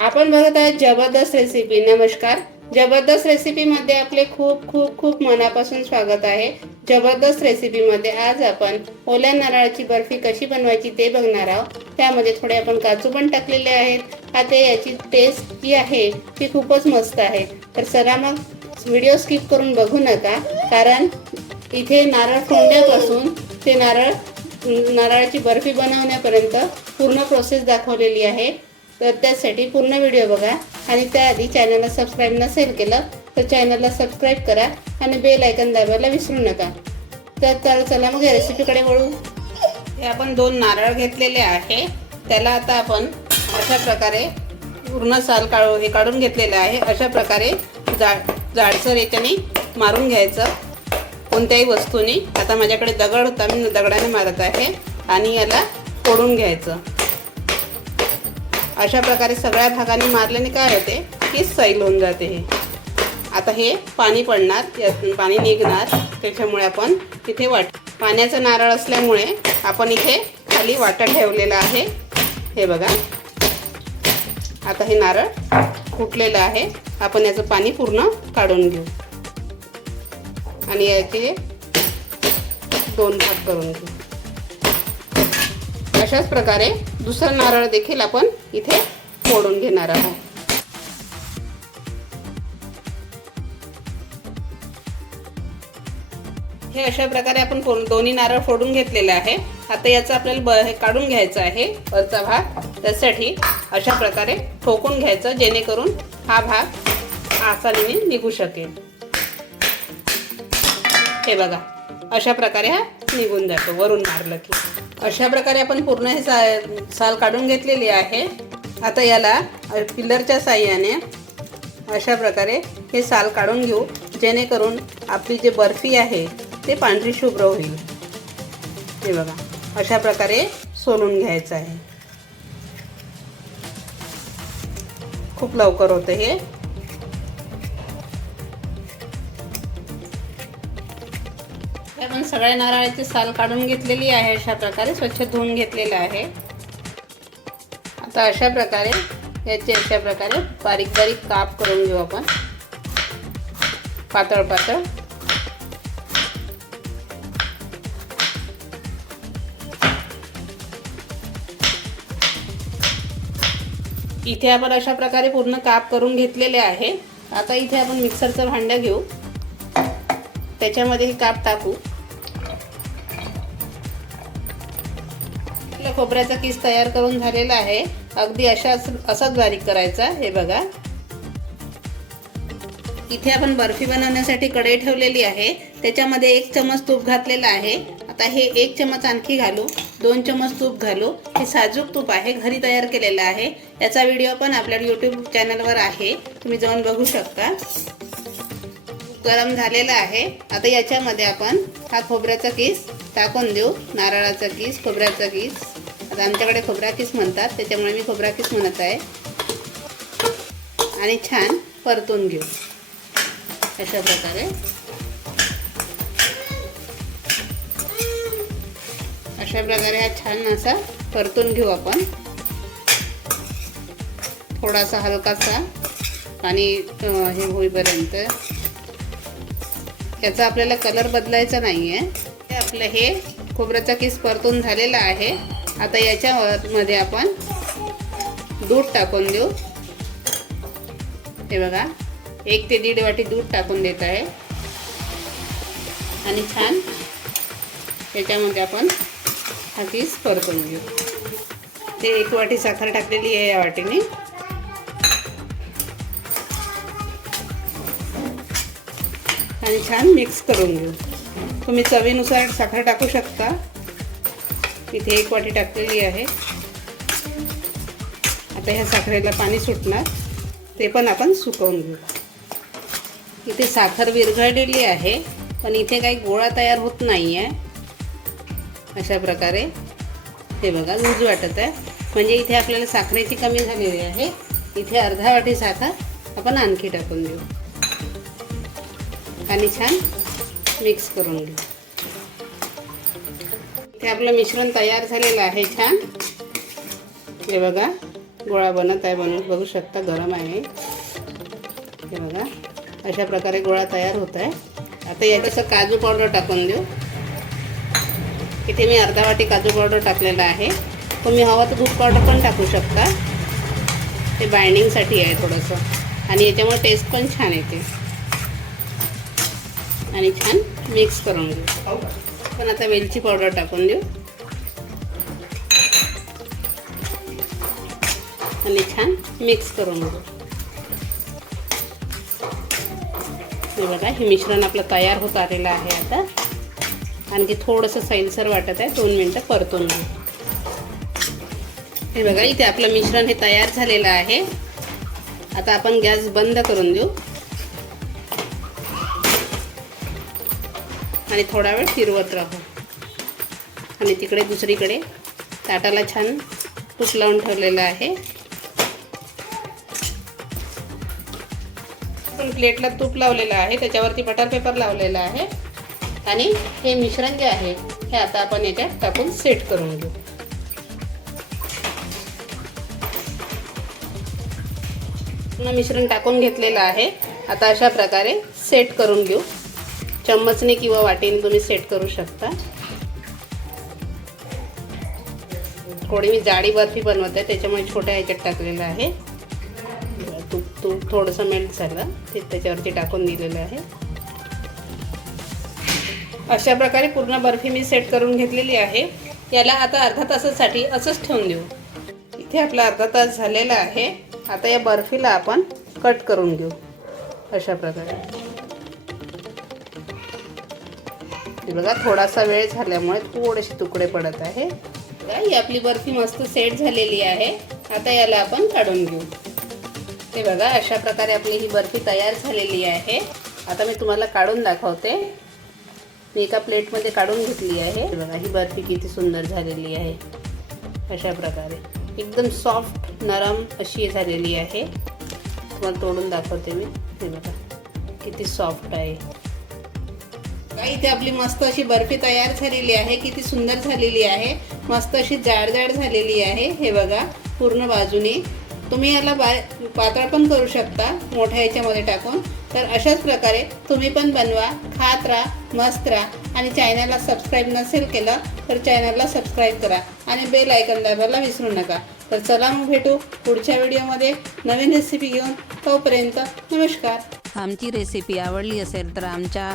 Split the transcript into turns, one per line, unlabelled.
आपण बघत आहात जबरदस्त रेसिपी नमस्कार. जबरदस्त रेसिपीमध्ये आपले खूप खूप खूप मनापासून स्वागत आहे. जबरदस्त रेसिपीमध्ये आज आपण ओल्या नारळाची बर्फी कशी बनवायची ते बघणार आहोत. त्यामध्ये थोडे आपण काजू पण टाकलेले आहेत. आता याची टेस्ट जी आहे ती खूपच मस्त आहे. तर चला मग व्हिडिओ स्किप करून बघू नका. कारण इथे नारळ फोडण्यापासून ते नारळ नारळाची बर्फी बनवण्यापर्यंत पूर्ण प्रोसेस दाखवलेली आहे. तर त्यासाठी पूर्ण व्हिडिओ बघा. आणि त्याआधी चॅनलला सबस्क्राईब नसेल केलं तर चॅनलला सबस्क्राईब करा आणि बेल आयकन दाबायला विसरू नका. तर तर चला मग या रेसिपीकडे वळू. हे आपण दोन नारळ घेतलेले आहे. त्याला आता आपण अशा प्रकारे पूर्ण साल काढू हे काढून घेतलेलं आहे. अशा प्रकारे जाड जाडसर याच्याने मारून घ्यायचं. कोणत्याही वस्तूने. आता माझ्याकडे दगड होता मी दगडाने मारत आहे. आणि याला फोडून घ्यायचं. अशा प्रकारे सगळ्या भागाने मारल्याने काय होते? की सैल होऊन जाते हे. आता हे पाणी पडणार यातून पाणी निघणार त्याच्यामुळे आपण तिथे वाट पाण्याचं नारळ असल्यामुळे आपण इथे खाली वाटा ठेवलेला आहे. हे बघा. आता हे नारळ फुटलेलं आहे. आपण याचं पाणी पूर्ण काढून घेऊ. आणि याचे दोन भाग करून घेऊ. अशाच प्रकारे दुसरा नारळ देखील आपण इथे फोडून घेणार आहोत. हे अशा प्रकारे आपण फोड- दोन्ही नारळ फोडून घेतलेले आहे. आता याचा आपल्याला ब हे काढून घ्यायचं आहे वरचा भाग. त्यासाठी अशा प्रकारे ठोकून घ्यायचं जेणेकरून हा भाग आसानीने निघू शकेल. हे बघा अशा प्रकारे हा निघून जातो वरून मारलं की. अशा प्रकारे आपण पूर्ण हे सा साल काढून घेतलेली आहे. आता याला पिलरच्या साह्याने अशा प्रकारे हे साल काढून घेऊ जेणेकरून आपली जे बर्फी आहे ते पांढरी शुभ्र होईल. हे बघा अशा प्रकारे सोलून घ्यायचं आहे. खूप लवकर होतं हे. आपण सगळ्या नारळाची साल काढून घेतलेली आहे अशा प्रकारे स्वच्छ धुवून घेतलेलं आहे. आता अशा प्रकारे याचे अशा प्रकारे बारीक बारीक काप करून घेऊ आपण. पातळ पातळ. इथे आपण अशा प्रकारे पूर्ण काप करून घेतलेले आहे. आता इथे आपण मिक्सरचं भांडं घेऊ. त्याच्यामध्ये हे काप टाकू. आपला खोबऱ्याचा किस तयार करून झालेला आहे. अगदी अशाच असाच बारीक करायचा हे बघा. इथे आपण बर्फी बनवण्यासाठी कढई ठेवलेली आहे. त्याच्यामध्ये एक चमच तूप घातलेला आहे. आता हे एक चमच आणखी घालू. दोन चमच तूप घालू. हे साजूक तूप आहे. घरी तयार केलेलं आहे. याचा व्हिडिओ पण आपल्या यूट्यूब चॅनलवर आहे. तुम्ही जाऊन बघू शकता. गरम झालेला आहे. आता याच्यामध्ये आपण हा खोबऱ्याचा किस टाकून देऊ. नारळाचा किस खोबऱ्याचा किस. तर आमच्याकडे खोबराकीस म्हणतात त्याच्यामुळे मी खोबराकीस म्हणत आहे. आणि छान परतून घेऊ. अशा प्रकारे. अशा प्रकारे हा छान असा परतून घेऊ आपण. थोडासा हलकासा आणि हे होईपर्यंत. याचा आपल्याला कलर बदलायचा नाही आहे आपलं हे खोबऱ्याचा किस परतून झालेला आहे. आता याच्यामध्ये आपण दूध टाकून देऊ. हे बघा एक ते दीड वाटी दूध टाकून देत आहे. आणि छान याच्यामध्ये आपण हा परतून घेऊ. ते एक वाटी साखर टाकलेली आहे या वाटीने. आणि छान मिक्स करून घेऊ. तुम्ही चवीनुसार साखर टाकू शकता. इथे एक वाटी टाकलेली आहे. आता ह्या साखरेला पाणी सुटणार. ते पण आपण सुकवून घेऊ. इथे साखर विरघळलेली आहे पण इथे काही गोळा तयार होत नाही आहे अशा प्रकारे हे बघा लूज वाटत आहे. म्हणजे इथे आपल्याला साखरेची कमी झालेली आहे. इथे अर्धा वाटी साखर आपण आणखी टाकून देऊ. आणि छान मिक्स करून घेऊ ते आपलं मिश्रण तयार झालेलं आहे छान. हे बघा गोळा बनत आहे बनवून. बघू शकता गरम आहे. हे बघा अशा प्रकारे गोळा तयार होत आहे. आता याच्यात काजू पावडर टाकून देऊ. इथे मी अर्धा वाटी काजू पावडर टाकलेला आहे. तुम्ही हवा तर दूध पावडर पण टाकू शकता. ते बाइंडिंगसाठी आहे थोडंसं. आणि याच्यामुळे टेस्ट पण छान येते. आणि छान मिक्स करून घेऊ. आपण आता वेलची पावडर टाकून देऊ. आणि छान मिक्स करून घेऊ. हे बघा हे मिश्रण आपलं तयार होत आलेलं आहे आता. आणखी थोडंसं सैलसर वाटत आहे दोन मिनटं परतून घेऊ. हे बघा इथे आपलं मिश्रण हे तयार झालेलं आहे. आता आपण गॅस बंद करून देऊ. आणि थोडा वेळ फिरवत राहू. आणि तिकडे दुसरीकडे ताटाला छान तूप लावून ठेवलेलं आहे. पण प्लेटला तूप लावलेलं आहे. त्याच्यावरती बटर पेपर लावलेला आहे. आणि हे मिश्रण जे आहे हे आता आपण याच्यात टाकून सेट करून घेऊ. पूर्ण मिश्रण टाकून घेतलेलं आहे. आता अशा प्रकारे सेट करून घेऊ. चम्मचने किंवा वाटेने तुम्ही सेट करू शकता. थोडी मी जाडी बर्फी बनवत आहे त्याच्यामुळे छोट्या ह्याच्यात टाकलेलं आहे. तूप तूप थोडंसं मेल्ट झालं ते त्याच्यावरती टाकून दिलेलं आहे. अशा प्रकारे पूर्ण बर्फी मी सेट करून घेतलेली आहे. याला आता अर्धा तासासाठी असंच ठेवून देऊ. इथे आपला अर्धा तास झालेला आहे. आता या बर्फीला आपण कट करून घेऊ. अशा प्रकारे. हे बघा थोडासा वेळ झाल्यामुळे थोडेसे तुकडे पडत आहे. बघा, ही आपली बर्फी मस्त सेट झालेली आहे. आता याला आपण काढून घेऊ. हे बघा अशा प्रकारे आपली ही बर्फी तयार झालेली आहे. आता मी तुम्हाला काढून दाखवते. मी एका प्लेटमध्ये काढून घेतली आहे. बघा ही बर्फी किती सुंदर झालेली आहे. अशा प्रकारे. एकदम सॉफ्ट नरम अशी झालेली आहे. तुम्हाला तोडून दाखवते मी. हे बघा किती सॉफ्ट आहे. बघा, इथे आपली मस्त अशी बर्फी तयार झालेली आहे किती सुंदर झालेली आहे. मस्त अशी जाड जाड झालेली आहे हे बघा पूर्ण बाजूने. तुम्ही याला बा पातळ पण करू शकता मोठ्या याच्यामध्ये टाकून. तर अशाच प्रकारे तुम्ही पण बनवा खात राहा मस्त राहा. आणि चॅनलला सबस्क्राईब नसेल केलं तर चॅनलला सबस्क्राईब करा. आणि बेल आयकन दाबायला विसरू नका. तर चला मग भेटू पुढच्या व्हिडिओमध्ये नवीन रेसिपी घेऊन तोपर्यंत नमस्कार.
आमची रेसिपी आवडली असेल तर आमच्या